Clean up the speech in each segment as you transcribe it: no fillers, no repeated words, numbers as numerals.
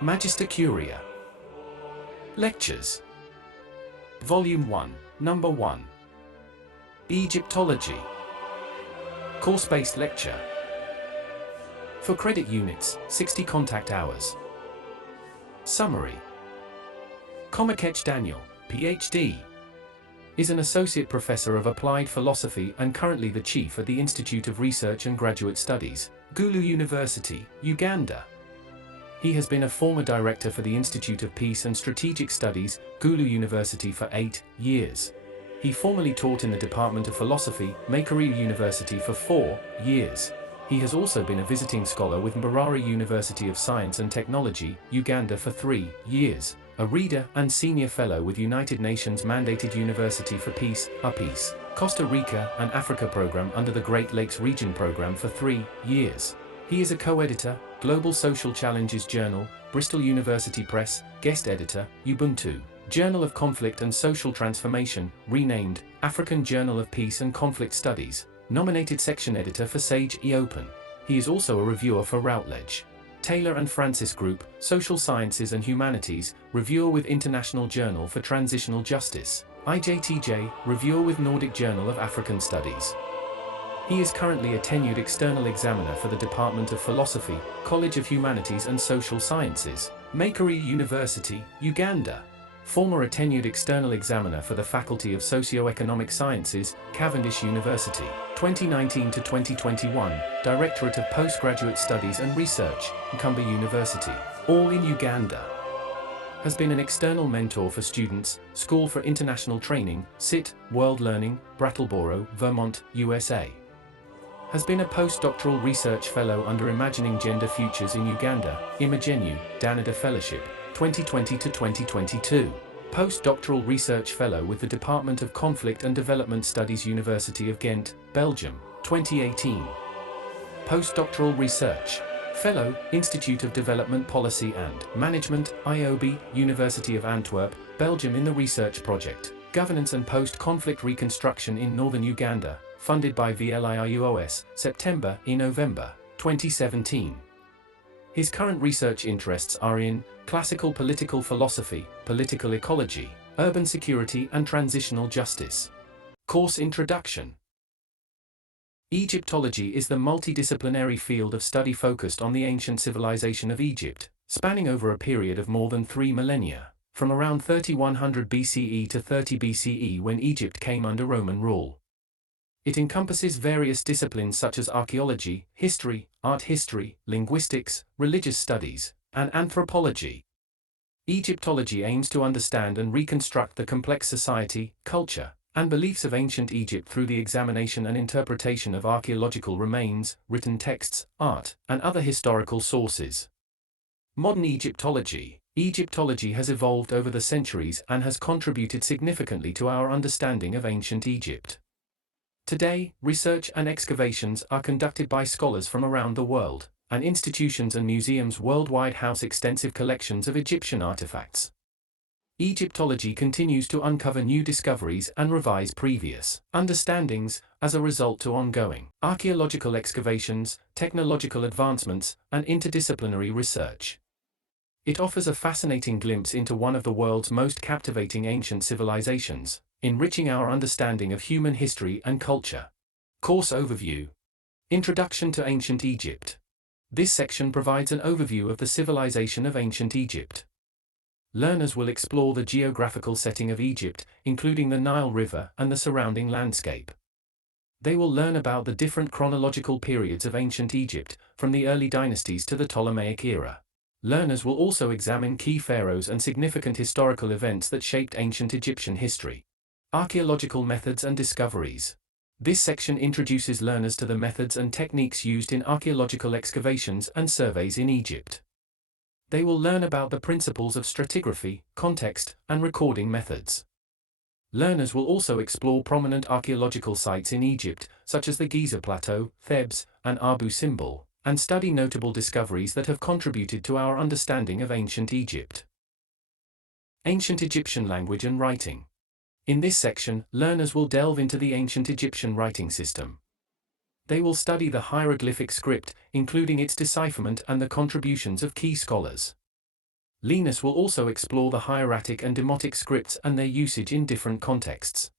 Magister Curia. Lectures. Volume 1, Number 1. Egyptology. Course-based lecture. For credit units, 60 contact hours. Summary. Komikech Daniel, Ph.D. is an associate professor of applied philosophy and currently the chief at the Institute of Research and Graduate Studies, Gulu University, Uganda. He has been a former director for the Institute of Peace and Strategic Studies, Gulu University for 8 years. He formerly taught in the Department of Philosophy, Makerere University for 4 years. He has also been a visiting scholar with Mbarara University of Science and Technology, Uganda for 3 years, a reader and senior fellow with United Nations Mandated University for Peace, UPEACE, Costa Rica and Africa Program under the Great Lakes Region Program for 3 years. He is a co-editor, Global Social Challenges Journal, Bristol University Press, guest editor, Ubuntu, Journal of Conflict and Social Transformation, renamed, African Journal of Peace and Conflict Studies, nominated section editor for Sage eOpen. He is also a reviewer for Routledge. Taylor and Francis Group, Social Sciences and Humanities, reviewer with International Journal for Transitional Justice, IJTJ, reviewer with Nordic Journal of African Studies. He is currently a tenured external examiner for the Department of Philosophy, College of Humanities and Social Sciences, Makerere University, Uganda. Former a tenured external examiner for the Faculty of Socio-Economic Sciences, Cavendish University, 2019 to 2021, Directorate of Postgraduate Studies and Research, Nkumba University, all in Uganda. Has been an external mentor for students, School for International Training, SIT, World Learning, Brattleboro, Vermont, USA. Has been a postdoctoral research fellow under Imagining Gender Futures in Uganda, Imagenu, Danida Fellowship, 2020 to 2022. Postdoctoral research fellow with the Department of Conflict and Development Studies, University of Ghent, Belgium, 2018. Postdoctoral research fellow, Institute of Development Policy and Management, IOB, University of Antwerp, Belgium in the research project, Governance and Post-Conflict Reconstruction in Northern Uganda, funded by VLIIUOS, November 2017. His current research interests are in classical political philosophy, political ecology, urban security and transitional justice. Course Introduction. Egyptology is the multidisciplinary field of study focused on the ancient civilization of Egypt, spanning over a period of more than 3 millennia, from around 3100 BCE to 30 BCE when Egypt came under Roman rule. It encompasses various disciplines such as archaeology, history, art history, linguistics, religious studies, and anthropology. Egyptology aims to understand and reconstruct the complex society, culture, and beliefs of ancient Egypt through the examination and interpretation of archaeological remains, written texts, art, and other historical sources. Modern Egyptology. Egyptology has evolved over the centuries and has contributed significantly to our understanding of ancient Egypt. Today, research and excavations are conducted by scholars from around the world, and institutions and museums worldwide house extensive collections of Egyptian artifacts. Egyptology continues to uncover new discoveries and revise previous understandings as a result to ongoing archaeological excavations, technological advancements, and interdisciplinary research. It offers a fascinating glimpse into one of the world's most captivating ancient civilizations, enriching our understanding of human history and culture. Course Overview. Introduction to Ancient Egypt. This section provides an overview of the civilization of ancient Egypt. Learners will explore the geographical setting of Egypt, including the Nile River and the surrounding landscape. They will learn about the different chronological periods of ancient Egypt, from the early dynasties to the Ptolemaic era. Learners will also examine key pharaohs and significant historical events that shaped ancient Egyptian history. Archaeological methods and discoveries. This section introduces learners to the methods and techniques used in archaeological excavations and surveys in Egypt. They will learn about the principles of stratigraphy, context, and recording methods. Learners will also explore prominent archaeological sites in Egypt, such as the Giza Plateau, Thebes, and Abu Simbel, and study notable discoveries that have contributed to our understanding of ancient Egypt. Ancient Egyptian language and writing. In this section, learners will delve into the ancient Egyptian writing system. They will study the hieroglyphic script, including its decipherment and the contributions of key scholars. Learners will also explore the hieratic and demotic scripts and their usage in different contexts.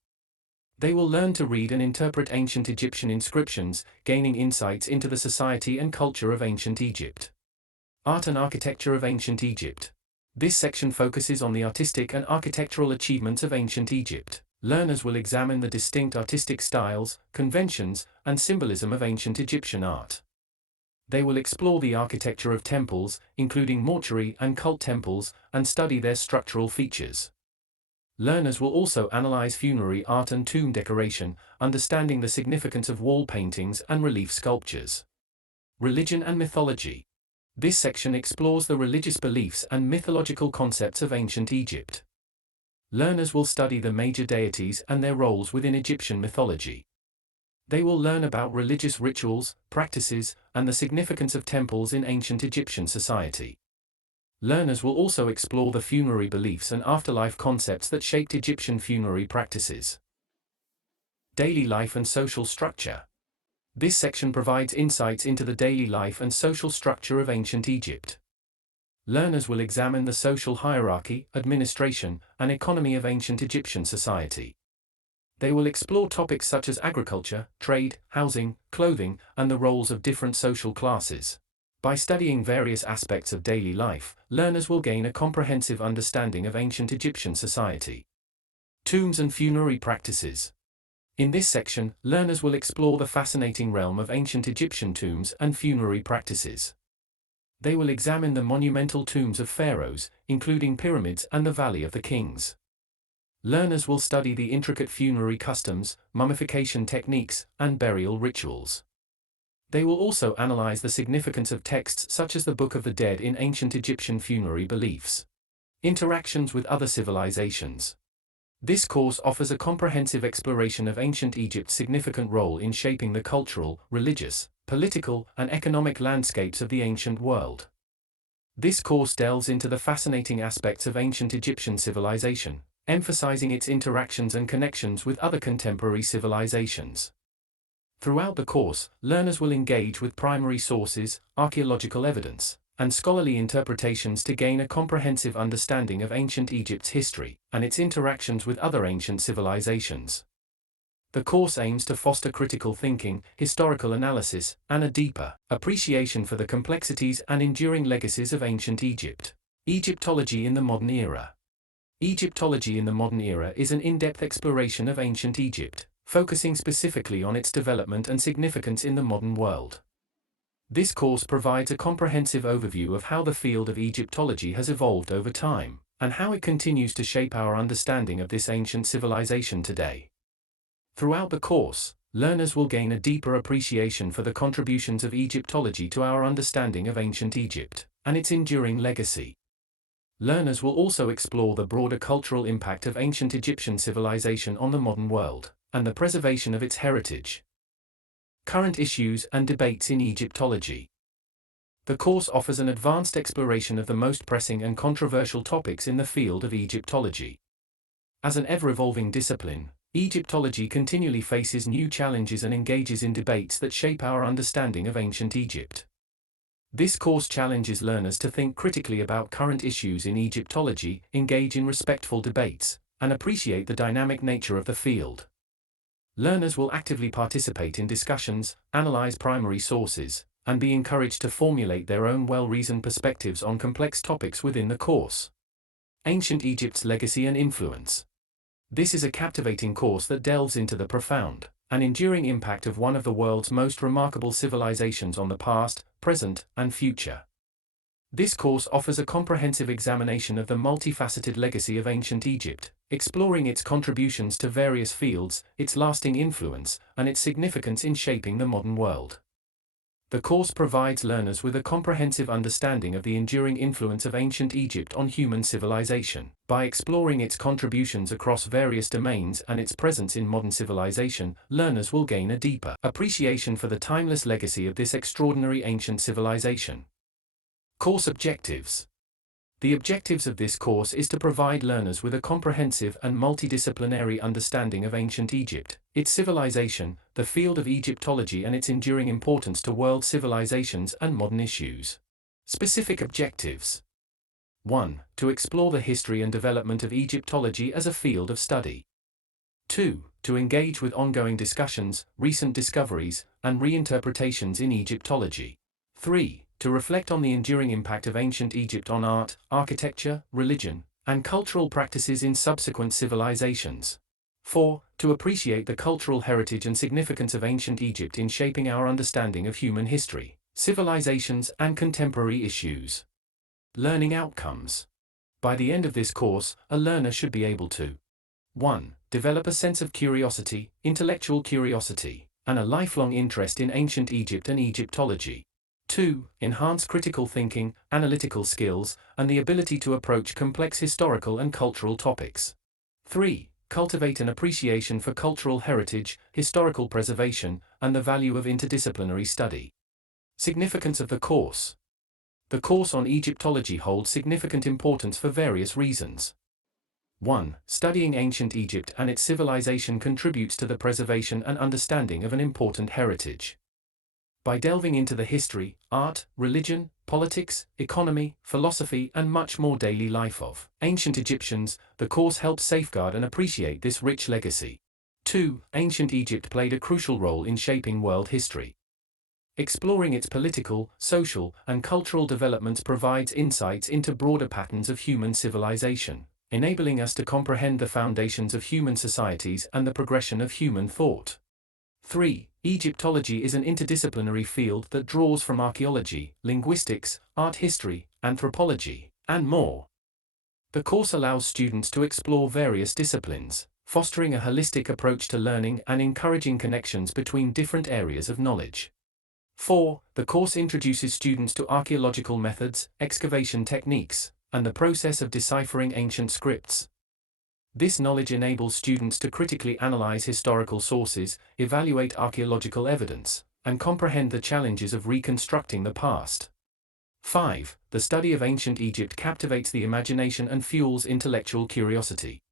They will learn to read and interpret ancient Egyptian inscriptions, gaining insights into the society and culture of ancient Egypt. Art and architecture of ancient Egypt. This section focuses on the artistic and architectural achievements of ancient Egypt. Learners will examine the distinct artistic styles, conventions, and symbolism of ancient Egyptian art. They will explore the architecture of temples, including mortuary and cult temples, and study their structural features. Learners will also analyze funerary art and tomb decoration, understanding the significance of wall paintings and relief sculptures. Religion and mythology. This section explores the religious beliefs and mythological concepts of ancient Egypt. Learners will study the major deities and their roles within Egyptian mythology. They will learn about religious rituals, practices, and the significance of temples in ancient Egyptian society. Learners will also explore the funerary beliefs and afterlife concepts that shaped Egyptian funerary practices. Daily life and social structure. This section provides insights into the daily life and social structure of ancient Egypt. Learners will examine the social hierarchy, administration, and economy of ancient Egyptian society. They will explore topics such as agriculture, trade, housing, clothing, and the roles of different social classes. By studying various aspects of daily life, learners will gain a comprehensive understanding of ancient Egyptian society. Tombs and funerary practices. In this section, learners will explore the fascinating realm of ancient Egyptian tombs and funerary practices. They will examine the monumental tombs of pharaohs, including pyramids and the Valley of the Kings. Learners will study the intricate funerary customs, mummification techniques, and burial rituals. They will also analyze the significance of texts such as the Book of the Dead in ancient Egyptian funerary beliefs. Interactions with other civilizations. This course offers a comprehensive exploration of ancient Egypt's significant role in shaping the cultural, religious, political, and economic landscapes of the ancient world. This course delves into the fascinating aspects of ancient Egyptian civilization, emphasizing its interactions and connections with other contemporary civilizations. Throughout the course, learners will engage with primary sources, archaeological evidence, and scholarly interpretations to gain a comprehensive understanding of ancient Egypt's history and its interactions with other ancient civilizations. The course aims to foster critical thinking, historical analysis, and a deeper appreciation for the complexities and enduring legacies of ancient Egypt. Egyptology in the modern era. Egyptology in the modern era is an in-depth exploration of ancient Egypt, focusing specifically on its development and significance in the modern world. This course provides a comprehensive overview of how the field of Egyptology has evolved over time, and how it continues to shape our understanding of this ancient civilization today. Throughout the course, learners will gain a deeper appreciation for the contributions of Egyptology to our understanding of ancient Egypt and its enduring legacy. Learners will also explore the broader cultural impact of ancient Egyptian civilization on the modern world and the preservation of its heritage. Current issues and debates in Egyptology. The course offers an advanced exploration of the most pressing and controversial topics in the field of Egyptology. As an ever-evolving discipline, Egyptology continually faces new challenges and engages in debates that shape our understanding of ancient Egypt. This course challenges learners to think critically about current issues in Egyptology, engage in respectful debates, and appreciate the dynamic nature of the field. Learners will actively participate in discussions, analyze primary sources, and be encouraged to formulate their own well-reasoned perspectives on complex topics within the course. Ancient Egypt's legacy and influence. This is a captivating course that delves into the profound and enduring impact of one of the world's most remarkable civilizations on the past, present, and future. This course offers a comprehensive examination of the multifaceted legacy of ancient Egypt, exploring its contributions to various fields, its lasting influence, and its significance in shaping the modern world. The course provides learners with a comprehensive understanding of the enduring influence of ancient Egypt on human civilization. By exploring its contributions across various domains and its presence in modern civilization, learners will gain a deeper appreciation for the timeless legacy of this extraordinary ancient civilization. Course objectives. The objectives of this course is to provide learners with a comprehensive and multidisciplinary understanding of ancient Egypt, its civilization, the field of Egyptology and its enduring importance to world civilizations and modern issues. Specific objectives. 1. To explore the history and development of Egyptology as a field of study. 2. To engage with ongoing discussions, recent discoveries, and reinterpretations in Egyptology. 3. To reflect on the enduring impact of ancient Egypt on art, architecture, religion, and cultural practices in subsequent civilizations. 4. To appreciate the cultural heritage and significance of ancient Egypt in shaping our understanding of human history, civilizations, and contemporary issues. Learning outcomes. By the end of this course, a learner should be able to 1. Develop a sense of curiosity, intellectual curiosity, and a lifelong interest in ancient Egypt and Egyptology. 2. Enhance critical thinking, analytical skills, and the ability to approach complex historical and cultural topics. 3. Cultivate an appreciation for cultural heritage, historical preservation, and the value of interdisciplinary study. Significance of the course. The course on Egyptology holds significant importance for various reasons. 1. Studying ancient Egypt and its civilization contributes to the preservation and understanding of an important heritage. By delving into the history, art, religion, politics, economy, philosophy, and much more daily life of ancient Egyptians, the course helps safeguard and appreciate this rich legacy. 2. Ancient Egypt played a crucial role in shaping world history. Exploring its political, social, and cultural developments provides insights into broader patterns of human civilization, enabling us to comprehend the foundations of human societies and the progression of human thought. 3. Egyptology is an interdisciplinary field that draws from archaeology, linguistics, art history, anthropology, and more. The course allows students to explore various disciplines, fostering a holistic approach to learning and encouraging connections between different areas of knowledge. 4. The course introduces students to archaeological methods, excavation techniques, and the process of deciphering ancient scripts. This knowledge enables students to critically analyze historical sources, evaluate archaeological evidence, and comprehend the challenges of reconstructing the past. 5. The study of ancient Egypt captivates the imagination and fuels intellectual curiosity.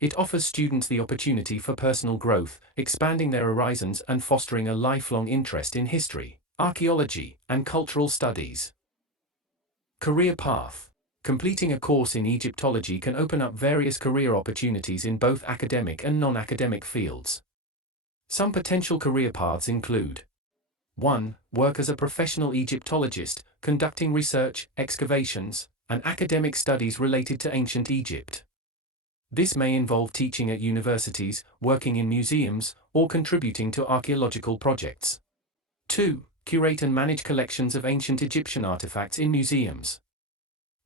It offers students the opportunity for personal growth, expanding their horizons and fostering a lifelong interest in history, archaeology, and cultural studies. Career path. Completing a course in Egyptology can open up various career opportunities in both academic and non-academic fields. Some potential career paths include 1. Work as a professional Egyptologist, conducting research, excavations, and academic studies related to ancient Egypt. This may involve teaching at universities, working in museums, or contributing to archaeological projects. 2. Curate and manage collections of ancient Egyptian artifacts in museums.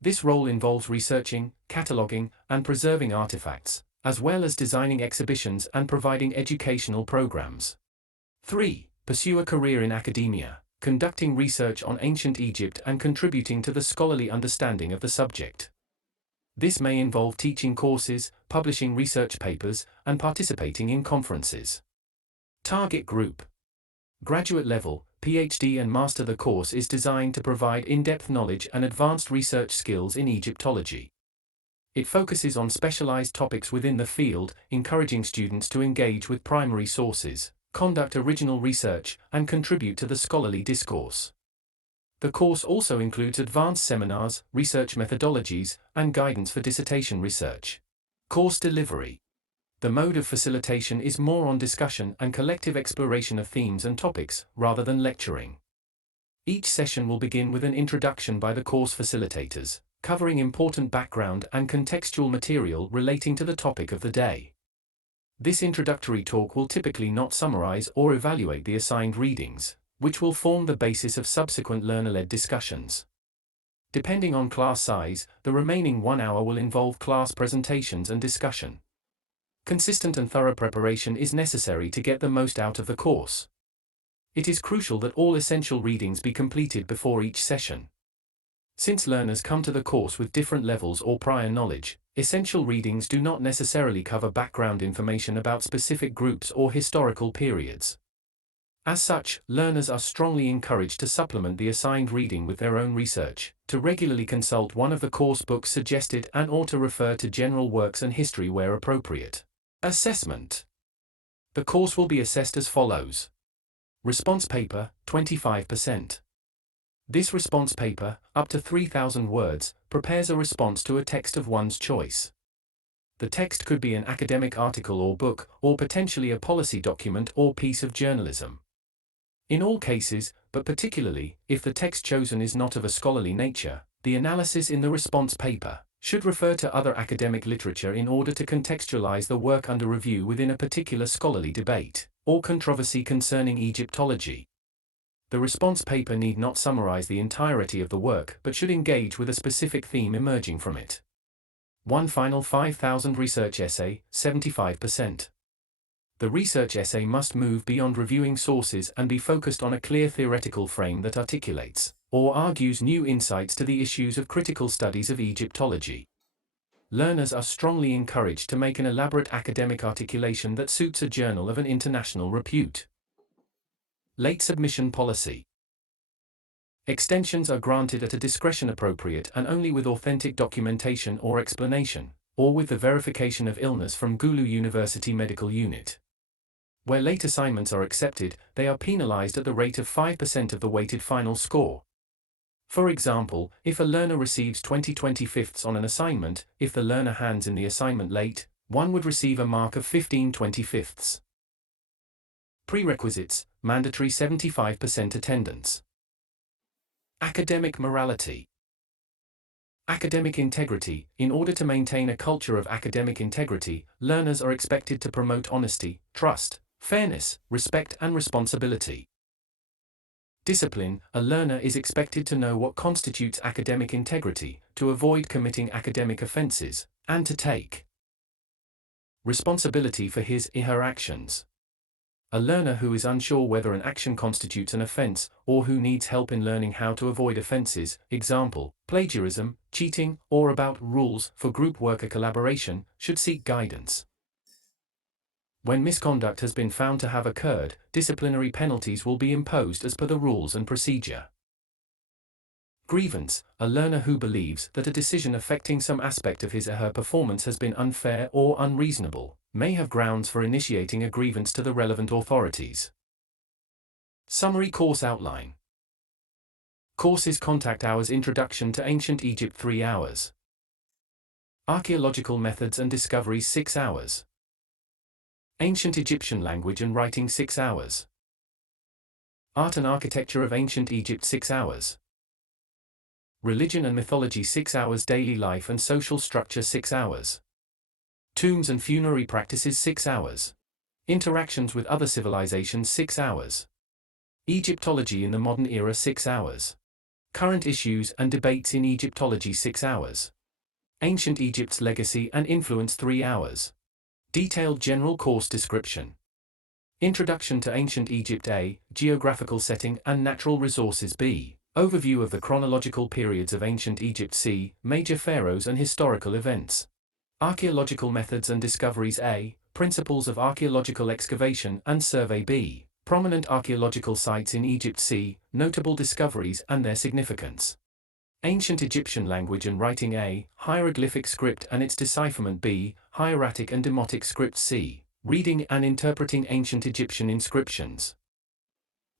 This role involves researching, cataloging, and preserving artifacts, as well as designing exhibitions and providing educational programs. 3. Pursue a career in academia, conducting research on ancient Egypt and contributing to the scholarly understanding of the subject. This may involve teaching courses, publishing research papers, and participating in conferences. Target group. Graduate level, PhD and master. The course is designed to provide in-depth knowledge and advanced research skills in Egyptology. It focuses on specialized topics within the field, encouraging students to engage with primary sources, conduct original research, and contribute to the scholarly discourse. The course also includes advanced seminars, research methodologies, and guidance for dissertation research. Course delivery. The mode of facilitation is more on discussion and collective exploration of themes and topics, rather than lecturing. Each session will begin with an introduction by the course facilitators, covering important background and contextual material relating to the topic of the day. This introductory talk will typically not summarize or evaluate the assigned readings, which will form the basis of subsequent learner-led discussions. Depending on class size, the remaining 1 hour will involve class presentations and discussion. Consistent and thorough preparation is necessary to get the most out of the course. It is crucial that all essential readings be completed before each session. Since learners come to the course with different levels or prior knowledge, essential readings do not necessarily cover background information about specific groups or historical periods. As such, learners are strongly encouraged to supplement the assigned reading with their own research, to regularly consult one of the course books suggested and/or to refer to general works and history where appropriate. Assessment. The course will be assessed as follows. Response paper, 25%. This response paper, up to 3,000 words, prepares a response to a text of one's choice. The text could be an academic article or book, or potentially a policy document or piece of journalism. In all cases, but particularly if the text chosen is not of a scholarly nature, the analysis in the response paper should refer to other academic literature in order to contextualize the work under review within a particular scholarly debate or controversy concerning Egyptology. The response paper need not summarize the entirety of the work but should engage with a specific theme emerging from it. One final 5,000 research essay, 75%. The research essay must move beyond reviewing sources and be focused on a clear theoretical frame that articulates or argues new insights to the issues of critical studies of Egyptology. Learners are strongly encouraged to make an elaborate academic articulation that suits a journal of an international repute. Late submission policy. Extensions are granted at a discretion appropriate and only with authentic documentation or explanation, or with the verification of illness from Gulu University Medical Unit. Where late assignments are accepted, they are penalized at the rate of 5% of the weighted final score. For example, if a learner receives 20/25ths on an assignment, if the learner hands in the assignment late, one would receive a mark of 15/25ths. Prerequisites, mandatory 75% attendance. Academic morality. Academic integrity. In order to maintain a culture of academic integrity, learners are expected to promote honesty, trust, fairness, respect and responsibility. Discipline. A learner is expected to know what constitutes academic integrity, to avoid committing academic offenses, and to take responsibility for his/her actions. A learner who is unsure whether an action constitutes an offense, or who needs help in learning how to avoid offenses, example, plagiarism, cheating, or about rules for group work or collaboration, should seek guidance. When misconduct has been found to have occurred, disciplinary penalties will be imposed as per the rules and procedure. Grievance. A learner who believes that a decision affecting some aspect of his/her performance has been unfair or unreasonable, may have grounds for initiating a grievance to the relevant authorities. Summary course outline. Courses contact hours. Introduction to Ancient Egypt 3 hours. Archaeological methods and discoveries 6 hours. Ancient Egyptian language and writing 6 hours. Art and architecture of Ancient Egypt 6 hours. Religion and mythology 6 hours. Daily life and social structure 6 hours. Tombs and funerary practices 6 hours. Interactions with other civilizations 6 hours. Egyptology in the modern era 6 hours. Current issues and debates in Egyptology 6 hours. Ancient Egypt's legacy and influence 3 hours. Detailed general course description. Introduction to Ancient Egypt A. Geographical setting and natural resources B. Overview of the chronological periods of Ancient Egypt C. Major pharaohs and historical events. Archaeological methods and discoveries A. Principles of archaeological excavation and survey B. Prominent archaeological sites in Egypt C. Notable discoveries and their significance. Ancient Egyptian language and writing A. Hieroglyphic script and its decipherment B. Hieratic and demotic script C. Reading and interpreting ancient Egyptian inscriptions.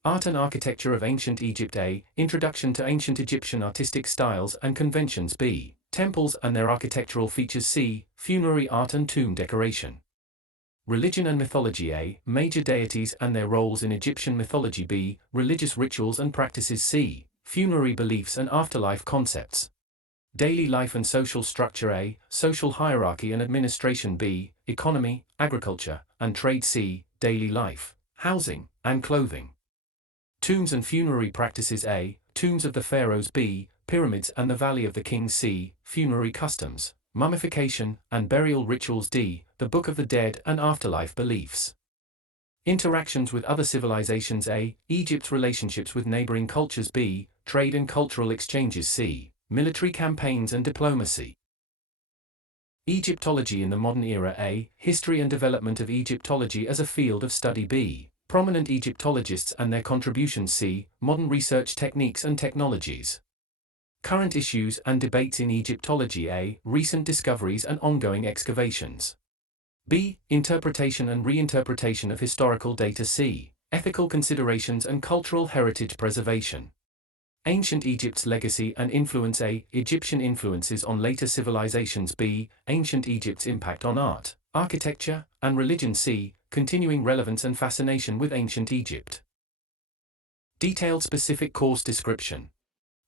Art and architecture of Ancient Egypt A. Introduction to ancient Egyptian artistic styles and conventions B. Temples and their architectural features C. Funerary art and tomb decoration. Religion and mythology A. Major deities and their roles in Egyptian mythology B. Religious rituals and practices C. Funerary beliefs and afterlife concepts. Daily life and social structure A. Social hierarchy and administration B. Economy, agriculture, and trade C. Daily life, housing, and clothing. Tombs and funerary practices A. Tombs of the pharaohs B. Pyramids and the Valley of the Kings C. Funerary customs, mummification, and burial rituals D. The Book of the Dead and afterlife beliefs. Interactions with other civilizations A. Egypt's relationships with neighboring cultures B. Trade and cultural exchanges C. Military campaigns and diplomacy. Egyptology in the modern era A. History and development of Egyptology as a field of study B. Prominent Egyptologists and their contributions. C. Modern research techniques and technologies. Current issues and debates in Egyptology. A. Recent discoveries and ongoing excavations. B. Interpretation and reinterpretation of historical data. C. Ethical considerations and cultural heritage preservation. Ancient Egypt's legacy and influence. A. Egyptian influences on later civilizations. B. Ancient Egypt's impact on art, architecture, and religion. C. Continuing relevance and fascination with ancient Egypt. Detailed specific course description.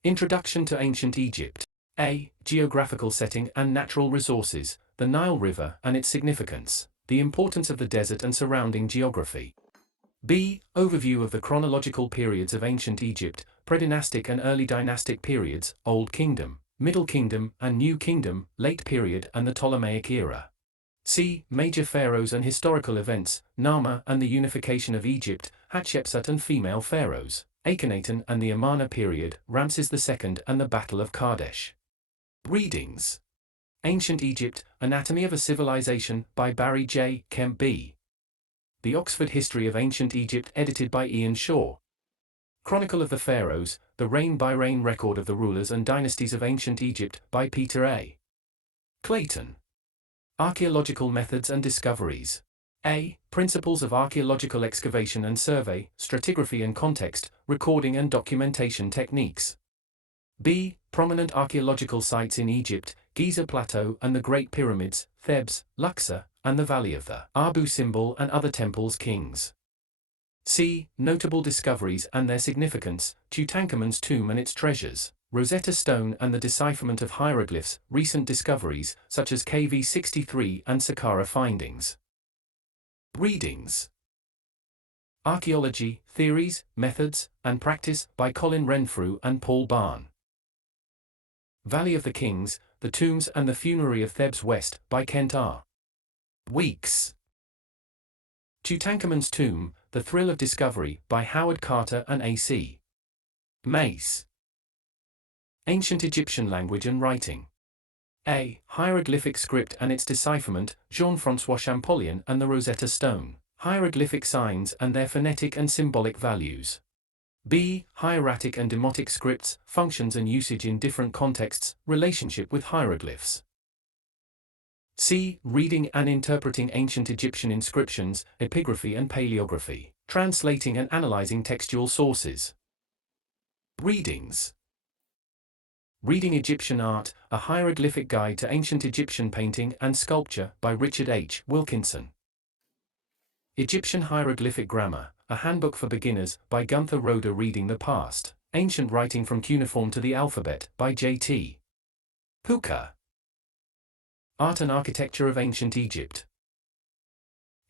Introduction to Ancient Egypt. A. Geographical setting and natural resources, the Nile River and its significance, the importance of the desert and surrounding geography. B. Overview of the chronological periods of ancient Egypt, predynastic and early dynastic periods, Old Kingdom, Middle Kingdom and New Kingdom, Late Period and the Ptolemaic era. C. Major pharaohs and historical events, Narmer and the unification of Egypt, Hatshepsut and female pharaohs, Akhenaten and the Amarna period, Ramses II and the Battle of Kadesh. Readings. Ancient Egypt, Anatomy of a Civilization, by Barry J. Kemp B. The Oxford History of Ancient Egypt, edited by Ian Shaw. Chronicle of the Pharaohs, the reign-by-reign record of the rulers and dynasties of ancient Egypt, by Peter A. Clayton. Archaeological Methods and Discoveries. A. Principles of Archaeological Excavation and Survey, Stratigraphy and Context, Recording and Documentation Techniques. B. Prominent archaeological sites in Egypt, Giza Plateau and the Great Pyramids, Thebes, Luxor, and the Valley of the Abu Simbel and other temples. Kings. C. Notable discoveries and their significance, Tutankhamun's tomb and its treasures, Rosetta Stone and the decipherment of hieroglyphs, recent discoveries, such as KV63 and Saqqara findings. Readings. Archaeology, Theories, Methods, and Practice, by Colin Renfrew and Paul Barn. Valley of the Kings, The Tombs and the Funerary of Thebes West, by Kent R. Weeks. Tutankhamun's Tomb, The Thrill of Discovery, by Howard Carter and A.C. Mace. Ancient Egyptian Language and Writing. A. Hieroglyphic Script and its Decipherment, Jean-François Champollion and the Rosetta Stone, Hieroglyphic Signs and their Phonetic and Symbolic Values. B. Hieratic and Demotic Scripts, Functions and Usage in Different Contexts, Relationship with Hieroglyphs. C. Reading and Interpreting Ancient Egyptian Inscriptions, Epigraphy and Paleography, Translating and Analyzing Textual Sources. Readings. Reading Egyptian Art, A Hieroglyphic Guide to Ancient Egyptian Painting and Sculpture, by Richard H. Wilkinson. Egyptian Hieroglyphic Grammar, A Handbook for Beginners, by Gunther Roeder. Reading the Past, Ancient Writing from Cuneiform to the Alphabet, by J.T. Hooker. Art and Architecture of Ancient Egypt.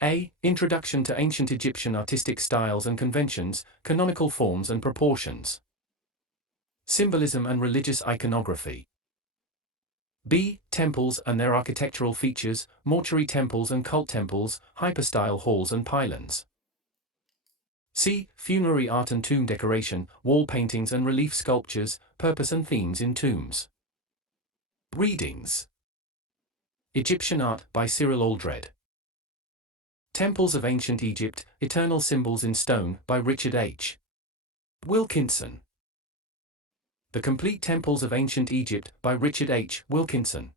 A. Introduction to Ancient Egyptian Artistic Styles and Conventions, Canonical Forms and Proportions. Symbolism and Religious Iconography. B. Temples and their architectural features, mortuary temples and cult temples, hypostyle halls and pylons. C. Funerary art and tomb decoration, wall paintings and relief sculptures, purpose and themes in tombs. Readings. Egyptian Art, by Cyril Aldred. Temples of Ancient Egypt, Eternal Symbols in Stone, by Richard H. Wilkinson. The Complete Temples of Ancient Egypt, by Richard H. Wilkinson.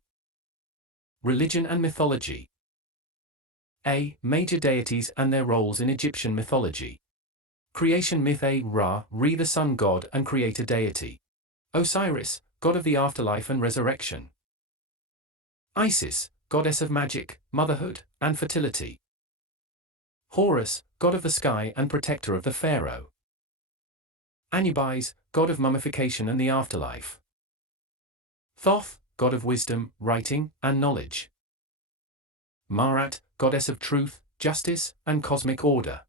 Religion and Mythology. A. Major deities and their roles in Egyptian mythology. Creation myth. A. Ra, Re the sun god and creator deity. Osiris, god of the afterlife and resurrection. Isis, goddess of magic, motherhood, and fertility. Horus, god of the sky and protector of the pharaoh. Anubis, god of mummification and the afterlife. Thoth, god of wisdom, writing, and knowledge. Marat, goddess of truth, justice, and cosmic order.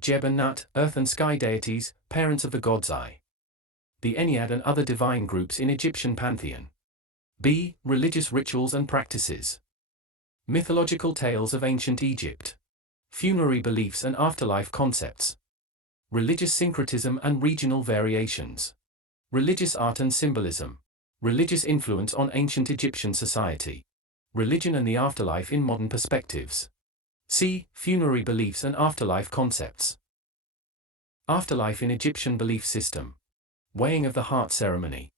Jeb and Nut, earth and sky deities, parents of the gods. I. The Ennead and other divine groups in Egyptian pantheon. B. Religious rituals and practices. Mythological tales of ancient Egypt. Funerary beliefs and afterlife concepts. Religious syncretism and regional variations. Religious art and symbolism. Religious influence on ancient Egyptian society. Religion and the afterlife in modern perspectives. C. Funerary beliefs and afterlife concepts. Afterlife in Egyptian belief system. Weighing of the heart ceremony.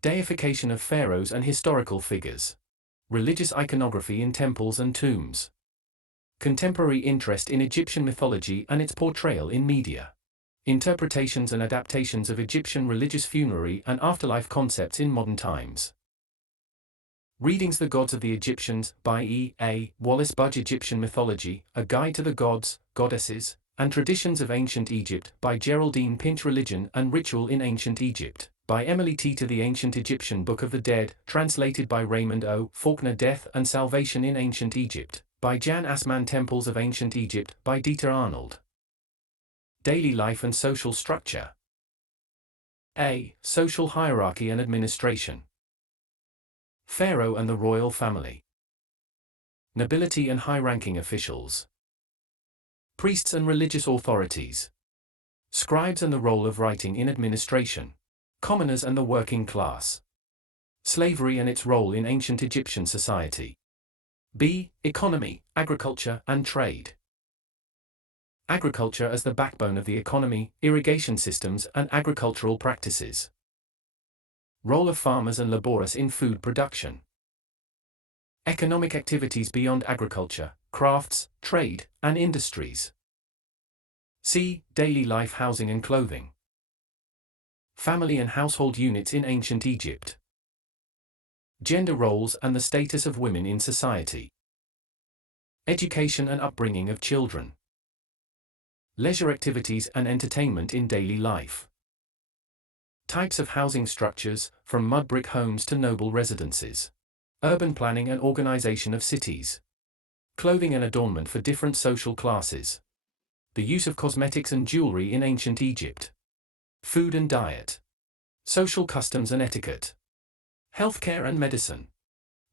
Deification of pharaohs and historical figures. Religious iconography in temples and tombs. Contemporary interest in Egyptian mythology and its portrayal in media. Interpretations and adaptations of Egyptian religious funerary and afterlife concepts in modern times. Readings: The Gods of the Egyptians, by E. A. Wallace Budge. Egyptian Mythology, A Guide to the Gods, Goddesses, and Traditions of Ancient Egypt, by Geraldine Pinch. Religion and Ritual in Ancient Egypt, by Emily T. To the Ancient Egyptian Book of the Dead, translated by Raymond O. Faulkner. Death and Salvation in Ancient Egypt, by Jan Assmann. Temples of Ancient Egypt, by Dieter Arnold. Daily Life and Social Structure. A. Social Hierarchy and Administration. Pharaoh and the Royal Family. Nobility and high-ranking officials. Priests and religious authorities. Scribes and the role of writing in administration. Commoners and the working class. Slavery and its role in ancient Egyptian society. B. Economy, agriculture, and trade. Agriculture as the backbone of the economy, irrigation systems, and agricultural practices. Role of farmers and laborers in food production. Economic activities beyond agriculture, crafts, trade, and industries. C. Daily life, housing and clothing. Family and household units in ancient Egypt. Gender roles and the status of women in society. Education and upbringing of children. Leisure activities and entertainment in daily life. Types of housing structures, from mud brick homes to noble residences. Urban planning and organization of cities. Clothing and adornment for different social classes. The use of cosmetics and jewelry in ancient Egypt. Food and diet. Social customs and etiquette. Healthcare and medicine.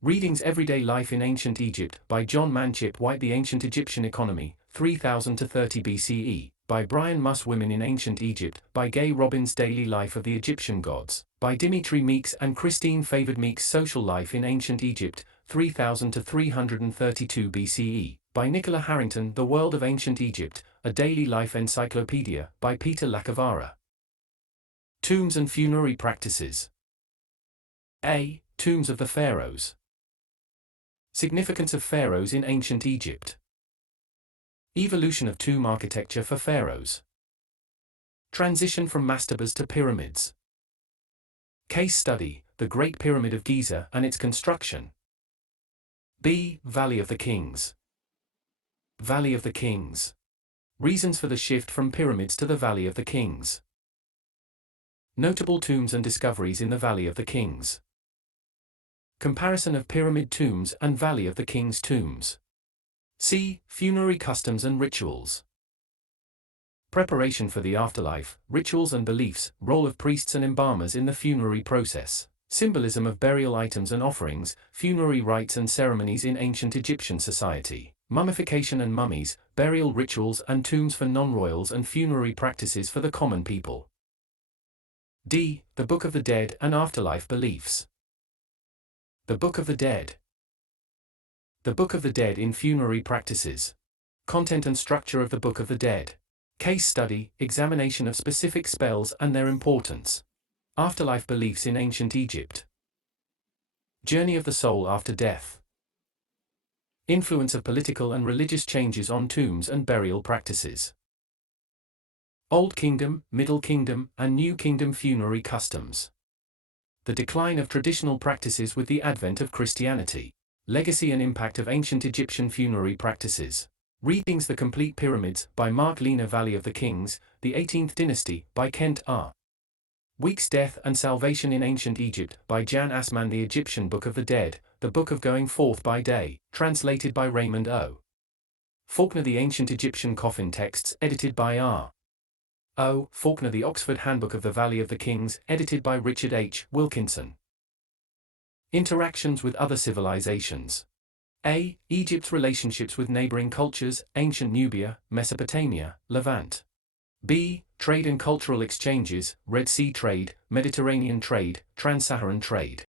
Readings: Everyday Life in Ancient Egypt, by John Manchip White. The Ancient Egyptian Economy, 3000 to 30 BCE, by Brian Muss. Women in Ancient Egypt, by Gay Robbins. Daily Life of the Egyptian Gods, by Dimitri Meeks and Christine Favored. Meeks. Social Life in Ancient Egypt, 3000 to 332 BCE, by Nicola Harrington. The World of Ancient Egypt, A Daily Life Encyclopedia, by Peter Lacavara. Tombs and funerary practices. A. Tombs of the Pharaohs. Significance of pharaohs in ancient Egypt. Evolution of tomb architecture for pharaohs. Transition from mastabas to pyramids. Case study: The Great Pyramid of Giza and its construction. B. Valley of the Kings. Valley of the Kings. Reasons for the shift from pyramids to the Valley of the Kings. Notable tombs and discoveries in the Valley of the Kings. Comparison of pyramid tombs and Valley of the Kings tombs. C. Funerary customs and rituals. Preparation for the afterlife, rituals and beliefs, role of priests and embalmers in the funerary process, symbolism of burial items and offerings, funerary rites and ceremonies in ancient Egyptian society, mummification and mummies, burial rituals and tombs for non-royals, and funerary practices for the common people. D. The Book of the Dead and afterlife beliefs. The Book of the Dead. The Book of the Dead in funerary practices. Content and structure of the Book of the Dead. Case study: examination of specific spells and their importance. Afterlife beliefs in ancient Egypt. Journey of the soul after death. Influence of political and religious changes on tombs and burial practices. Old Kingdom, Middle Kingdom, and New Kingdom funerary customs. The decline of traditional practices with the advent of Christianity. Legacy and impact of ancient Egyptian funerary practices. Readings: The Complete Pyramids, by Mark Lena. Valley of the Kings, the 18th Dynasty, by Kent R. Weeks. Death and Salvation in Ancient Egypt, by Jan Assmann. The Egyptian Book of the Dead, The Book of Going Forth by Day, translated by Raymond O. Faulkner. The Ancient Egyptian Coffin Texts, edited by R. O. Faulkner. The Oxford Handbook of the Valley of the Kings, edited by Richard H. Wilkinson. Interactions with other civilizations. A. Egypt's relationships with neighboring cultures, ancient Nubia, Mesopotamia, Levant. B. Trade and cultural exchanges, Red Sea trade, Mediterranean trade, Trans-Saharan trade.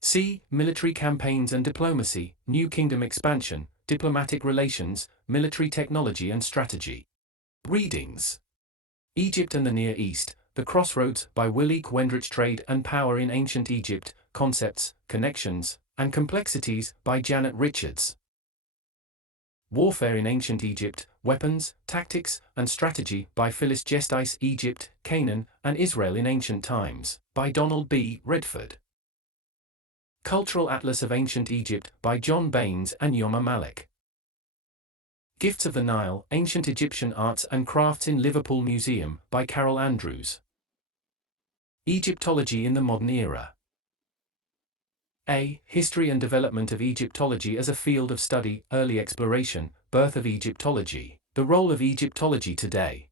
C. Military campaigns and diplomacy, New Kingdom expansion, diplomatic relations, military technology and strategy. Readings: Egypt and the Near East, The Crossroads by Willique Wendrich. Trade and Power in Ancient Egypt, Concepts, Connections, and Complexities by Janet Richards. Warfare in Ancient Egypt, Weapons, Tactics, and Strategy by Phyllis Justice. Egypt, Canaan, and Israel in Ancient Times by Donald B. Redford. Cultural Atlas of Ancient Egypt by John Baines and Yoma Malik. Gifts of the Nile, Ancient Egyptian Arts and Crafts in Liverpool Museum by Carol Andrews. Egyptology in the Modern Era. A. History and Development of Egyptology as a Field of Study, Early Exploration, Birth of Egyptology, The Role of Egyptology Today.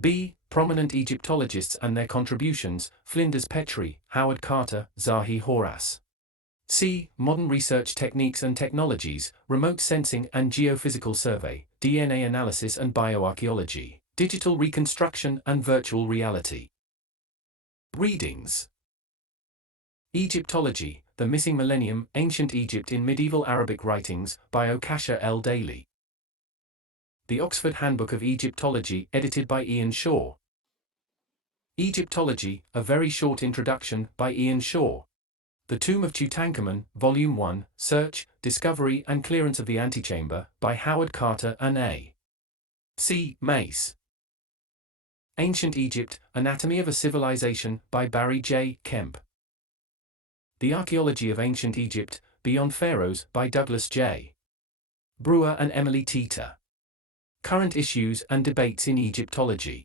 B. Prominent Egyptologists and Their Contributions, Flinders Petrie, Howard Carter, Zahi Horace. C. Modern Research Techniques and Technologies, Remote Sensing and Geophysical Survey, DNA Analysis and Bioarchaeology, Digital Reconstruction and Virtual Reality. Readings: Egyptology, The Missing Millennium, Ancient Egypt in Medieval Arabic Writings, by Okasha L. Daly. The Oxford Handbook of Egyptology, edited by Ian Shaw. Egyptology, A Very Short Introduction, by Ian Shaw. The Tomb of Tutankhamun, Volume 1, Search, Discovery and Clearance of the Antechamber, by Howard Carter and A. C. Mace. Ancient Egypt, Anatomy of a Civilization, by Barry J. Kemp. The Archaeology of Ancient Egypt, Beyond Pharaohs, by Douglas J. Brewer and Emily Teeter. Current Issues and Debates in Egyptology.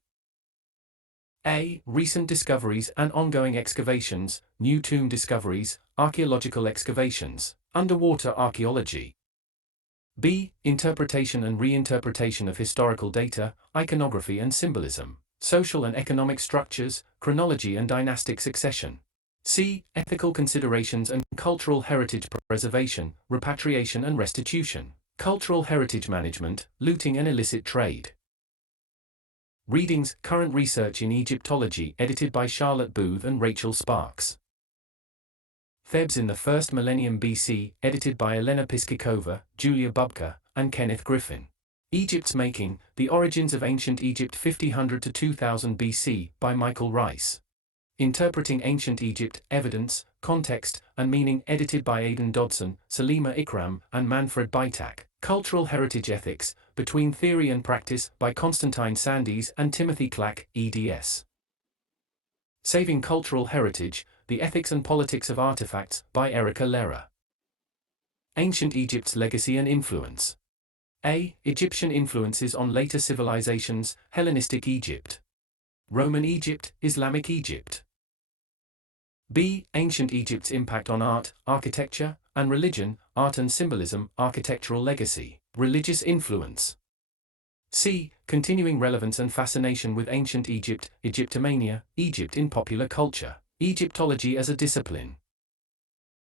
A. Recent Discoveries and Ongoing Excavations, New Tomb Discoveries, Archaeological Excavations, Underwater Archaeology. B. Interpretation and Reinterpretation of Historical Data, Iconography and Symbolism, Social and Economic Structures, Chronology and Dynastic Succession. C. Ethical Considerations and Cultural Heritage Preservation, Repatriation and Restitution, Cultural Heritage Management, Looting and Illicit Trade. Readings: Current Research in Egyptology, edited by Charlotte Booth and Rachel Sparks. Thebes in the First Millennium BC, edited by Elena Piskikova, Julia Bubka, and Kenneth Griffin. Egypt's Making, The Origins of Ancient Egypt 5000 to 2000 BC, by Michael Rice. Interpreting Ancient Egypt, Evidence, Context, and Meaning, edited by Aidan Dodson, Salima Ikram, and Manfred Beitak. Cultural Heritage Ethics, Between Theory and Practice, by Constantine Sandys and Timothy Clack, eds. Saving Cultural Heritage, The Ethics and Politics of Artifacts, by Erica Lehrer. Ancient Egypt's Legacy and Influence. A. Egyptian Influences on Later Civilizations, Hellenistic Egypt. Roman Egypt, Islamic Egypt. B. Ancient Egypt's Impact on Art, Architecture, and Religion, Art and Symbolism, Architectural Legacy, Religious Influence. C. Continuing Relevance and Fascination with Ancient Egypt, Egyptomania, Egypt in Popular Culture, Egyptology as a Discipline.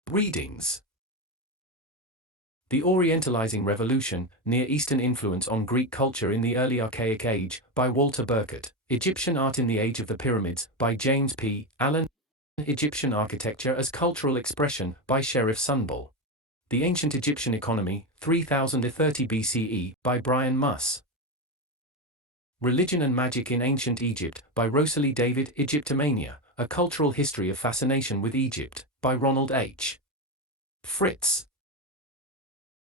Readings: The Orientalizing Revolution, Near Eastern Influence on Greek Culture in the Early Archaic Age, by Walter Burkett. Egyptian Art in the Age of the Pyramids, by James P. Allen. Egyptian Architecture as Cultural Expression, by Sheriff Sunbull. The Ancient Egyptian Economy, 3000 to 30 BCE, by Brian Muss. Religion and Magic in Ancient Egypt, by Rosalie David. Egyptomania, A Cultural History of Fascination with Egypt, by Ronald H. Fritz.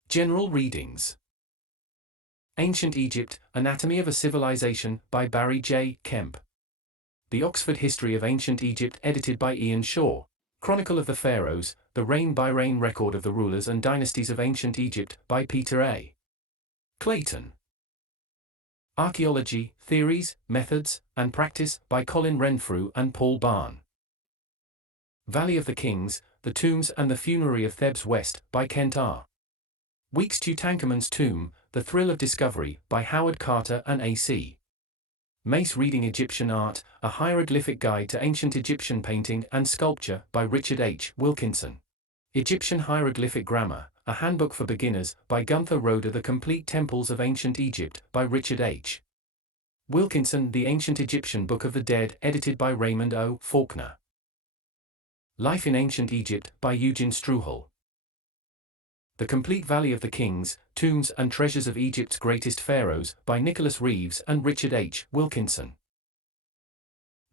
General Readings: Ancient Egypt, Anatomy of a Civilization, by Barry J. Kemp. The Oxford History of Ancient Egypt, edited by Ian Shaw. Chronicle of the Pharaohs, The Reign-by-Reign Record of the Rulers and Dynasties of Ancient Egypt, by Peter A. Clayton. Archaeology, Theories, Methods, and Practice, by Colin Renfrew and Paul Barn. Valley of the Kings, The Tombs and the Funerary of Thebes West, by Kent R. Weeks. Tutankhamun's Tomb, The Thrill of Discovery, by Howard Carter and A.C. Mace. Reading Egyptian Art, A Hieroglyphic Guide to Ancient Egyptian Painting and Sculpture, by Richard H. Wilkinson. Egyptian Hieroglyphic Grammar, A Handbook for Beginners, by Gunther Roeder. The Complete Temples of Ancient Egypt, by Richard H. Wilkinson. The Ancient Egyptian Book of the Dead, edited by Raymond O. Faulkner. Life in Ancient Egypt, by Eugene Struhel. The Complete Valley of the Kings, Tombs and Treasures of Egypt's Greatest Pharaohs by Nicholas Reeves and Richard H. Wilkinson.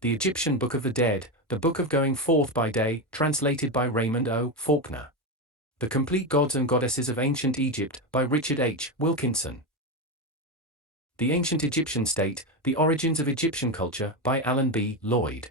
The Egyptian Book of the Dead, The Book of Going Forth by Day, translated by Raymond O. Faulkner. The Complete Gods and Goddesses of Ancient Egypt by Richard H. Wilkinson. The Ancient Egyptian State, The Origins of Egyptian Culture by Alan B. Lloyd.